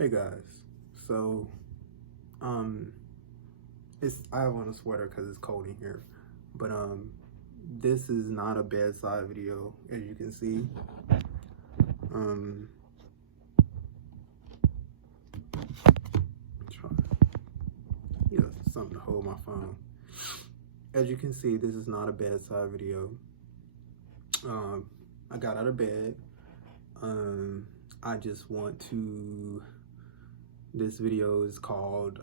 Hey guys, so I have on a sweater because it's cold in here, but this is not a bedside video, as you can see. Try, something to hold my phone. As you can see, this is not a bedside video. I got out of bed. I just want to. This video is called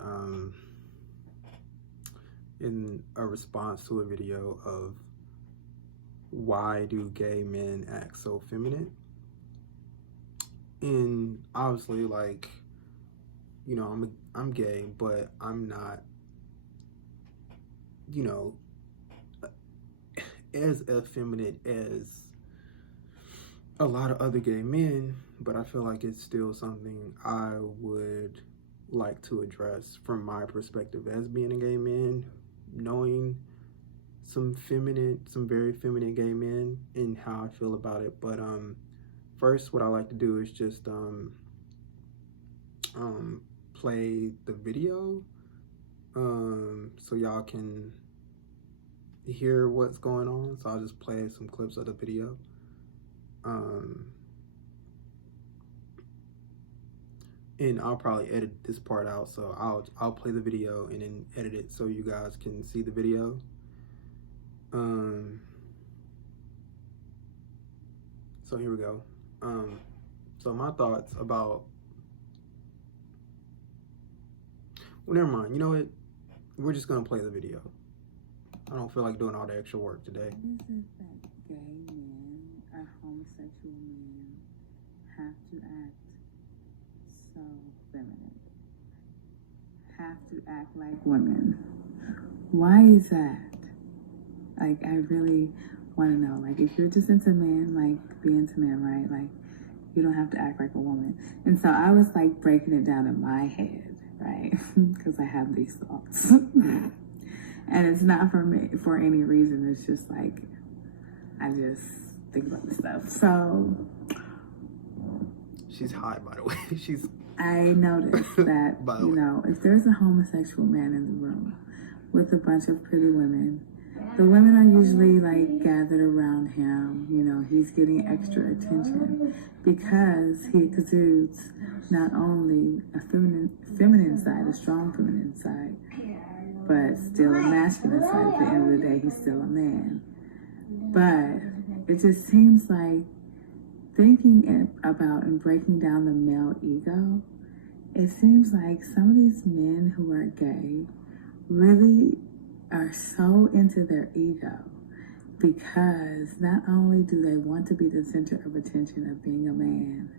in a response to a video of why do gay men act so feminine. And obviously, like, you know, I'm gay, but I'm not, you know, as effeminate as a lot of other gay men, but I feel like it's still something I would like to address from my perspective as being a gay man, knowing some very feminine gay men and how I feel about it. But first, what I like to do is just play the video so y'all can hear what's going on. So I'll just play some clips of the video. And I'll probably edit this part out, so I'll play the video and then edit it so you guys can see the video. So here we go. So my thoughts about, well, never mind. You know what? We're just gonna play the video. I don't feel like doing all the extra work today. This is that gay men or homosexual men have to act so feminine, have to act like women. Why is that? Like, I really want to know. Like, if you're just into men, like, be into men, right? Like, you don't have to act like a woman. And so I was, like, breaking it down in my head, right? Because I have these thoughts. And it's not for me for any reason. It's just, like, I just think about this stuff. So she's high, by the way. I noticed that, you know, if there's a homosexual man in the room with a bunch of pretty women, the women are usually, like, gathered around him. You know, he's getting extra attention because he exudes not only a feminine side, a strong feminine side, but still a masculine side. At the end of the day, he's still a man. But it just seems like, thinking about and breaking down the male ego, it seems like some of these men who are gay really are so into their ego because not only do they want to be the center of attention of being a man,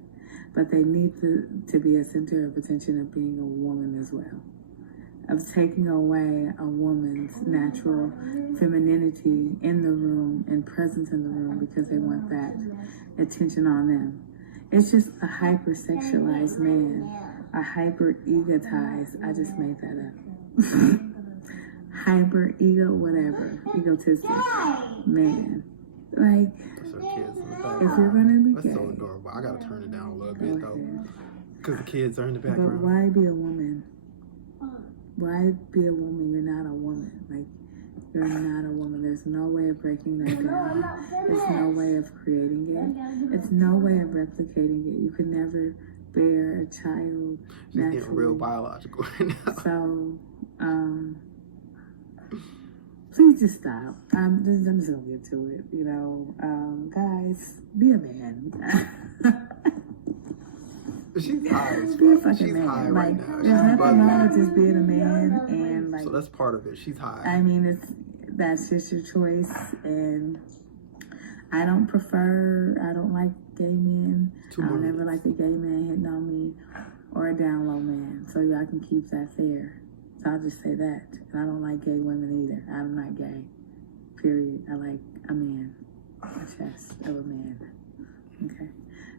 but they need to be a center of attention of being a woman as well, of taking away a woman's natural femininity in the room and presence in the room because they want that attention on them. It's just a hypersexualized man, a hyper-egotized, I just made that up. Hyper-ego, whatever, egotistic man. Like, that's her kids in the background. If you're gonna be gay, that's so adorable. I gotta turn it down a little bit though, because the kids are in the background. But why be a woman? Why be a woman? You're not a woman. Like, you're not a woman. There's no way of breaking that down. There's no way of creating it. It's no way of replicating it. You could never bear a child naturally. She's getting real biological right now. So, please just stop. I'm just gonna get to it. You know, guys, be a man. She's high as Be a fuck. fucking She's man. high Like, right now. there's nothing wrong with just being a man, and like. So that's part of it. She's high. I mean, that's just your choice, and I don't like gay men. I'll never like a gay man hitting on me or a down low man. So y'all can keep that there. So I'll just say that. And I don't like gay women either. I'm not gay. Period. I like a man. A chest of a man. Okay.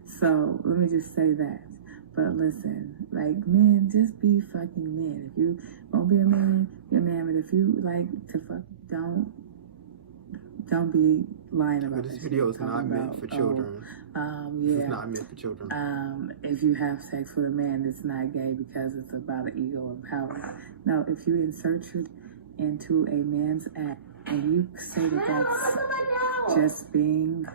So let me just say that. But listen, like, men, just be fucking men. If you won't be a man, you're a man. But if you like to fuck, don't be lying about this that video shit, is not meant for children. Yeah. This is not meant for children. If you have sex with a man, it's not gay because it's about an ego and power. No, if you insert your into a man's act and you say that that's just being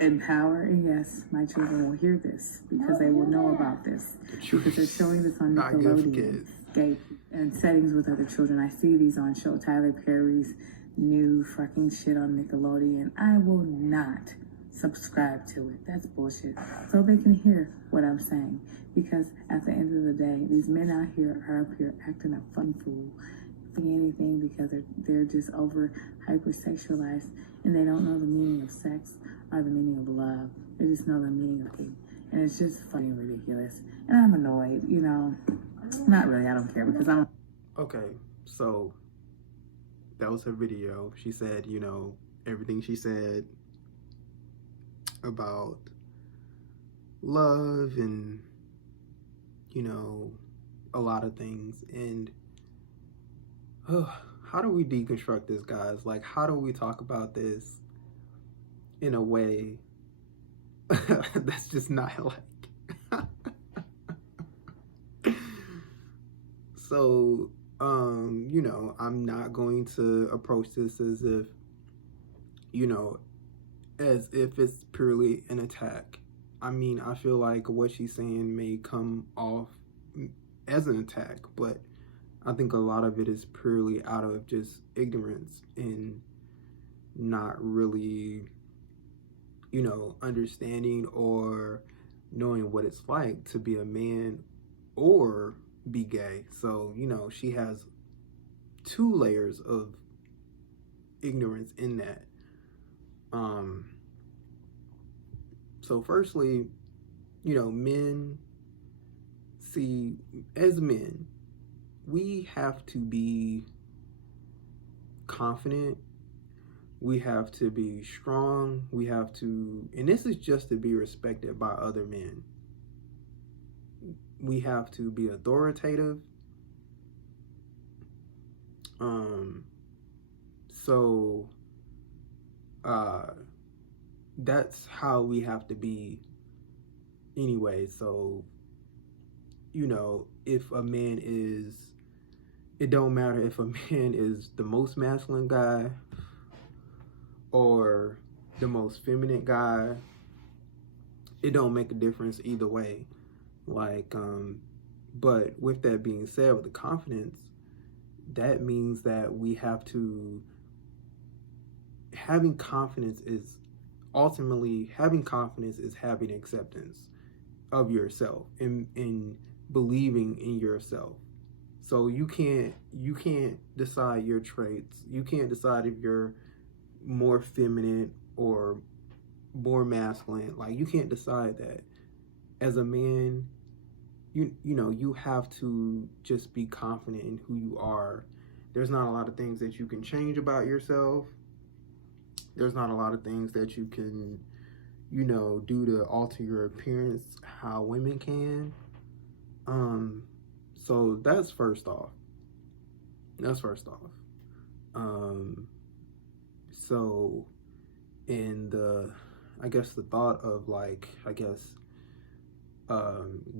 empowering, yes, my children will hear this because they will know about this. Because they're showing this on Nickelodeon, gay and settings with other children. I see these on show Tyler Perry's new fucking shit on Nickelodeon. I will not subscribe to it. That's bullshit. So they can hear what I'm saying. Because at the end of the day, these men out here are up here acting a fun fool. Anything because they're just over hypersexualized and they don't know the meaning of sex or the meaning of love. They just know the meaning of it. And it's just fucking ridiculous. And I'm annoyed, you know. Not really, I don't care because I'm... Okay, so that was her video. She said, you know, everything she said about love and, you know, a lot of things. And how do we deconstruct this, guys? Like, how do we talk about this in a way that's just not like... So, you know, I'm not going to approach this as if, you know, as if it's purely an attack. I mean, I feel like what she's saying may come off as an attack, but I think a lot of it is purely out of just ignorance and not really, you know, understanding or knowing what it's like to be a man or be gay. So, you know, she has 2 layers of ignorance in that. So firstly, you know, men see, as men, we have to be confident. We have to be strong. We have to, and this is just to be respected by other men. We have to be authoritative. That's how we have to be anyway. So, you know, if a man is, it don't matter if a man is the most masculine guy or the most feminine guy, it don't make a difference either way. Like, but with that being said, with the confidence, that means that we have to, having confidence is having acceptance of yourself and believing in yourself. So you can't decide your traits. You can't decide if you're more feminine or more masculine. Like, you can't decide that. As a man, you know, you have to just be confident in who you are. There's not a lot of things that you can change about yourself. There's not a lot of things that you can, you know, do to alter your appearance how women can. So that's first off. So in the, I guess the thought of like,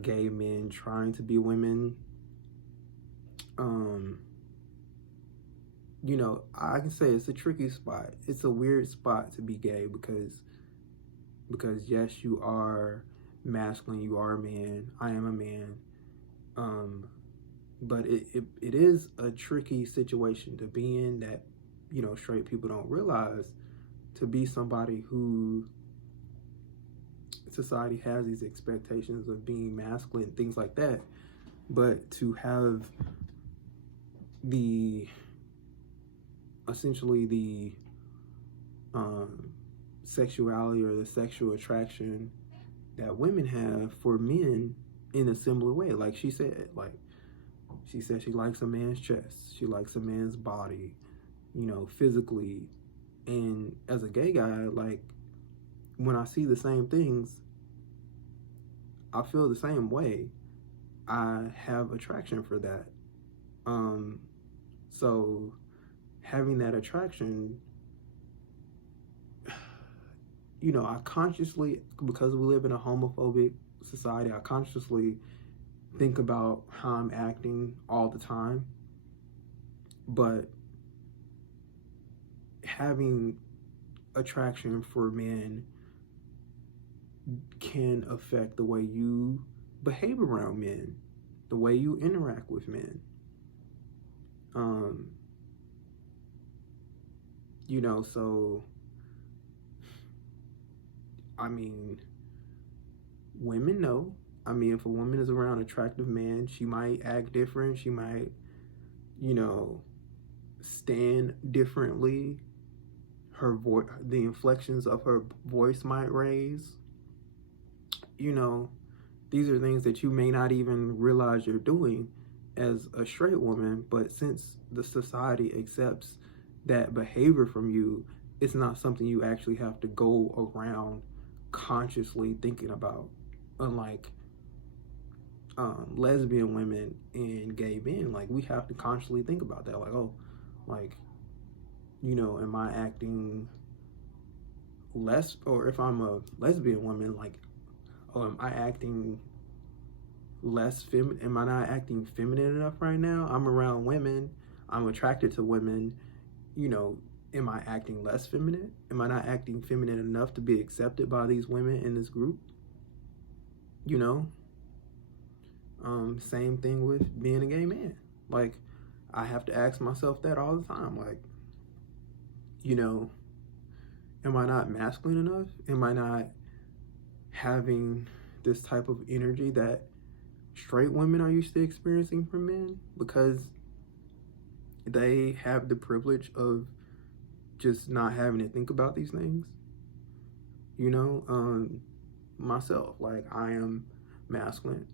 gay men trying to be women, you know, I can say it's a tricky spot. It's a weird spot to be gay because yes, you are masculine, you are a man, I am a man. But it is a tricky situation to be in that, you know, straight people don't realize, to be somebody who society has these expectations of being masculine, things like that, but to have essentially the sexuality or the sexual attraction that women have for men in a similar way. Like she said she likes a man's chest, she likes a man's body, you know, physically. And as a gay guy, like, when I see the same things, I feel the same way. I have attraction for that. So having that attraction you know, I consciously, because we live in a homophobic society, I consciously think about how I'm acting all the time. But having attraction for men can affect the way you behave around men, the way you interact with men. You know, so I mean, women know. I mean, if a woman is around an attractive man, she might act different. She might, you know, stand differently. Her voice, the inflections of her voice might raise. You know, these are things that you may not even realize you're doing as a straight woman, but since the society accepts that behavior from you, it's not something you actually have to go around consciously thinking about. Unlike lesbian women and gay men, like we have to consciously think about that. Like, oh, like, you know, am I acting less, or if I'm a lesbian woman, like, oh, am I acting less feminine? Am I not acting feminine enough right now? I'm around women. I'm attracted to women. You know, am I acting less feminine? Am I not acting feminine enough to be accepted by these women in this group? You know, same thing with being a gay man. Like, I have to ask myself that all the time. Like, you know, am I not masculine enough? Am I not having this type of energy that straight women are used to experiencing from men, because they have the privilege of just not having to think about these things? You know, myself, like, I am masculine,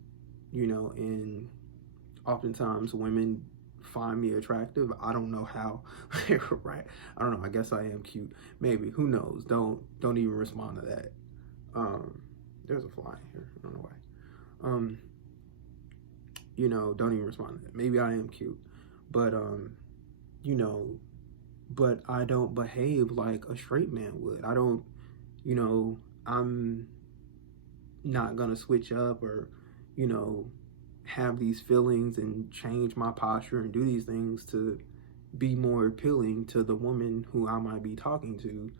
you know, and oftentimes women find me attractive. I don't know how. Right? I don't know. I guess I am cute. Maybe. Who knows? Don't even respond to that. There's a fly here. I don't know why. You know, don't even respond to that. Maybe I am cute, but you know, but I don't behave like a straight man would. I don't, you know, I'm not gonna switch up or, you know, have these feelings and change my posture and do these things to be more appealing to the woman who I might be talking to,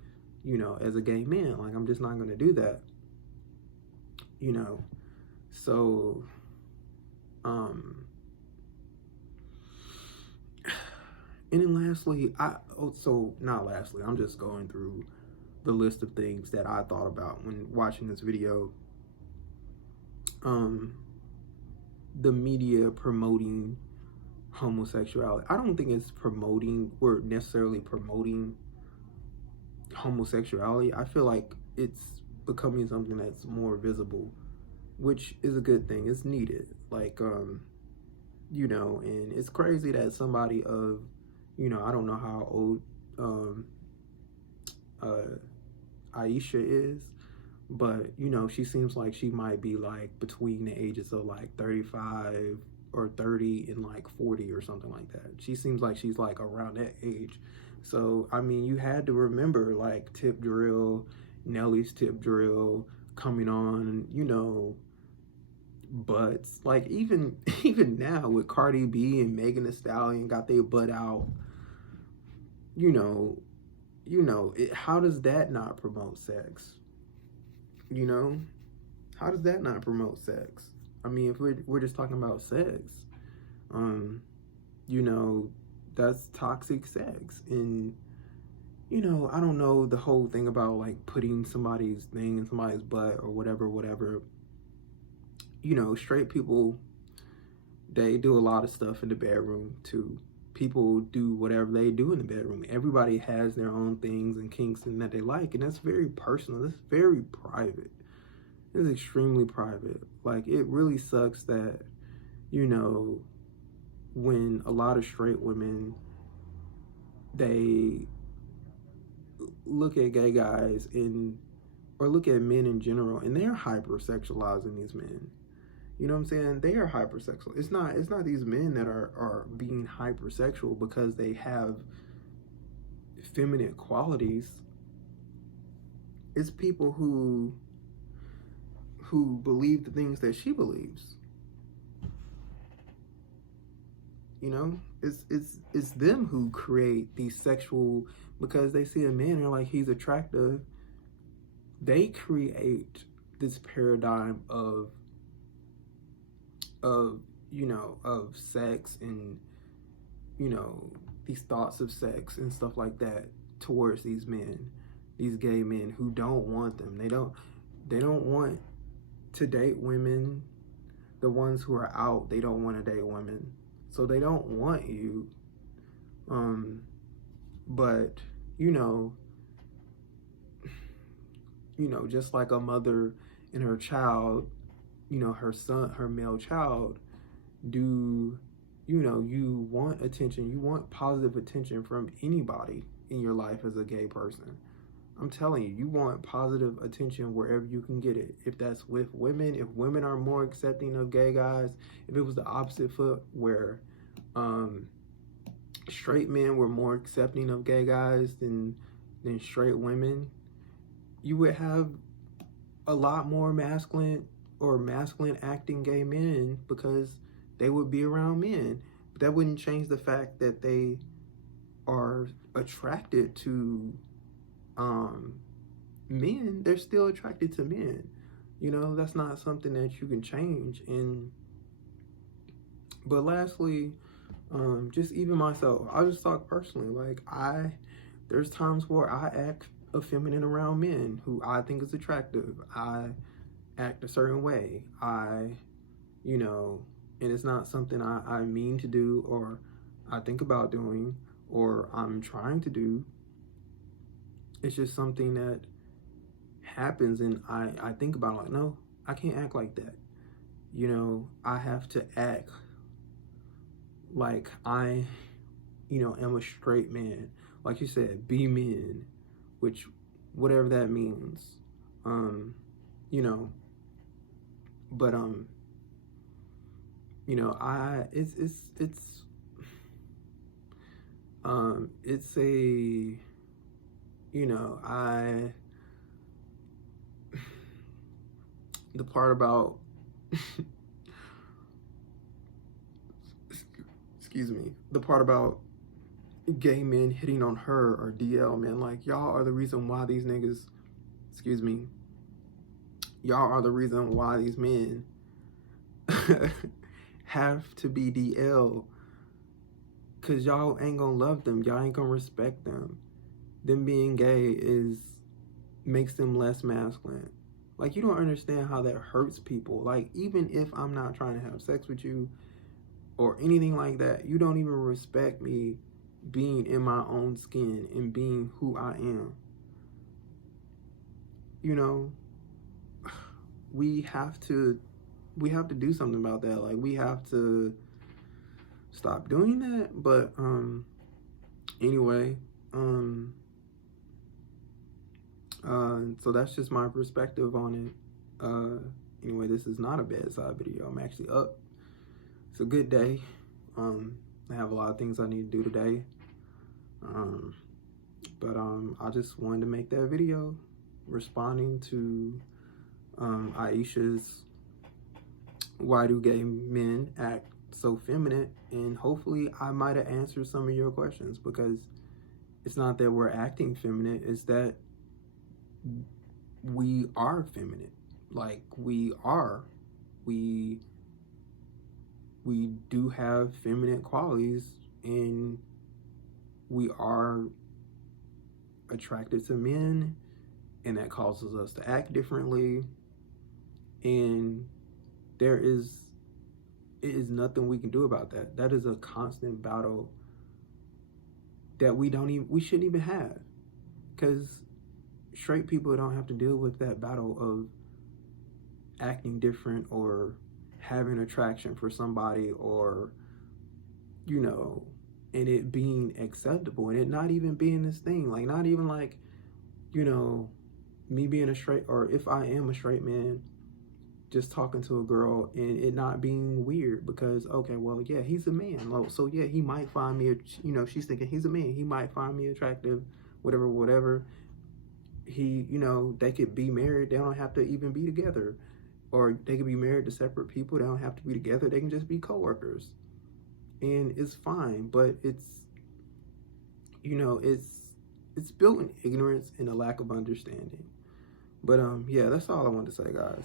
you know, as a gay man. Like, I'm just not gonna do that, you know. So and then lastly, I'm just going through the list of things that I thought about when watching this video. The media promoting homosexuality. I don't think it's promoting or necessarily promoting homosexuality. I feel like it's becoming something that's more visible, which is a good thing. It's needed. Like, you know, and it's crazy that somebody of, you know, I don't know how old Aisha is, but, you know, she seems like she might be like between the ages of like 35 or 30 and like 40 or something like that. She seems like she's like around that age. So, I mean, you had to remember like Tip Drill, Nelly's Tip Drill coming on, you know, butts. Like, even now with Cardi B and Megan Thee Stallion got their butt out, you know, how does that not promote sex? You know, how does that not promote sex? I mean, if we're just talking about sex, you know, that's toxic sex. And, you know, I don't know the whole thing about like putting somebody's thing in somebody's butt or whatever. You know, straight people, they do a lot of stuff in the bedroom too. People do whatever they do in the bedroom. Everybody has their own things and kinks and that they like, and that's very personal. That's very private. It's extremely private. Like, it really sucks that, you know, when a lot of straight women, they look at gay guys or look at men in general, and they're hypersexualizing these men. You know what I'm saying? They are hypersexual. It's not these men that are being hypersexual because they have feminine qualities. it's people who believe the things that she believes. You know, it's them who create these sexual, because they see a man and they're like, he's attractive. They create this paradigm of of sex, and these thoughts of sex and stuff like that towards these men, these gay men who don't want them. They don't want to date women. The ones who are out, they don't want to date women, so they don't want you. But just like a mother and her child, her son, her male child, do you want attention, you want positive attention from anybody in your life as a gay person. I'm telling you, you want positive attention wherever you can get it. If that's with women, if women are more accepting of gay guys, if it was the opposite foot where straight men were more accepting of gay guys than straight women, you would have a lot more masculine acting gay men, because they would be around men. But that wouldn't change the fact that they are attracted to men. They're still attracted to men. That's not something that you can change. But lastly, just even myself, I'll just talk personally. Like, there's times where I act effeminate around men who I think is attractive. I act a certain way. And it's not something I mean to do, or I think about doing, or I'm trying to do. It's just something that happens, and I think about it, like, no, I can't act like that. I have to act like I, am a straight man. Like you said, be men, which, whatever that means. But it's a, the part about excuse me, the part about gay men hitting on her, or DL men, like, y'all are the reason why these niggas, y'all are the reason why these men have to be DL, because y'all ain't gonna love them, y'all ain't gonna respect them. Them being gay makes them less masculine. Like, you don't understand how that hurts people. Like, even if I'm not trying to have sex with you or anything like that, you don't even respect me being in my own skin and being who I am. We have to do something about that. Like, we have to stop doing that. But anyway, so that's just my perspective on it. Anyway, this is not a bedside video. I'm actually up. It's a good day. I have a lot of things I need to do today. But I just wanted to make that video responding to Aisha's why do gay men act so feminine, and hopefully I might have answered some of your questions, because it's not that we're acting feminine, it's that we are feminine. Like, we do have feminine qualities, and we are attracted to men, and that causes us to act differently, and it is nothing we can do about that. That is a constant battle that we shouldn't even have, because straight people don't have to deal with that battle of acting different or having attraction for somebody, or and it being acceptable, and it not even being this thing, like, not even like, me being a straight, or if I am a straight man just talking to a girl, and it not being weird, because, okay, well, yeah, he's a man, so yeah, he might find me, she's thinking he's a man, he might find me attractive, whatever, they could be married. They don't have to even be together. Or they could be married to separate people. They don't have to be together. They can just be coworkers. And it's fine. But it's built in ignorance and a lack of understanding. But yeah, that's all I wanted to say, guys.